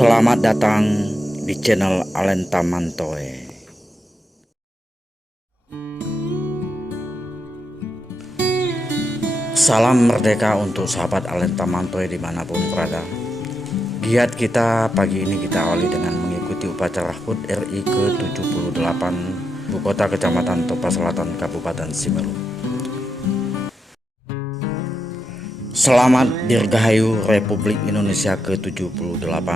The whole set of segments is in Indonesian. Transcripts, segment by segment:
Selamat datang di channel Alenta Mantoe. Salam merdeka untuk sahabat Alenta Mantoe dimanapun berada. Giat kita pagi ini kita awali dengan mengikuti upacara HUT RI ke-78 Ibu Kota Kecamatan Topa Selatan Kabupaten Simeru. Selamat Dirgahayu Republik Indonesia ke-78,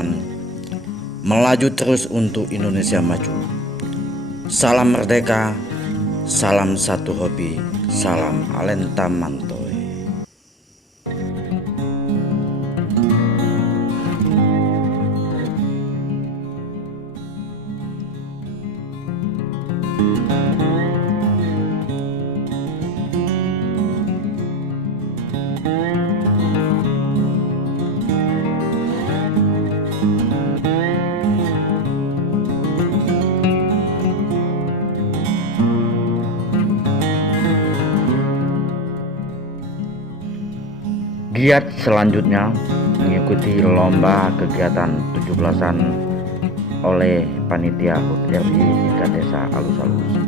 melaju terus untuk Indonesia maju. Salam merdeka, salam satu hobi, salam Alenta Mantoe. Giat selanjutnya mengikuti lomba kegiatan 17-an oleh panitia HUT RI tingkat desa Alus-Alus.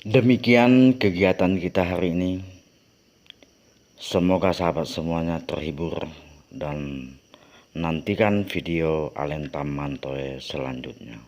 Demikian kegiatan kita hari ini. Semoga sahabat semuanya terhibur dan nantikan video Alenta Mantoe selanjutnya.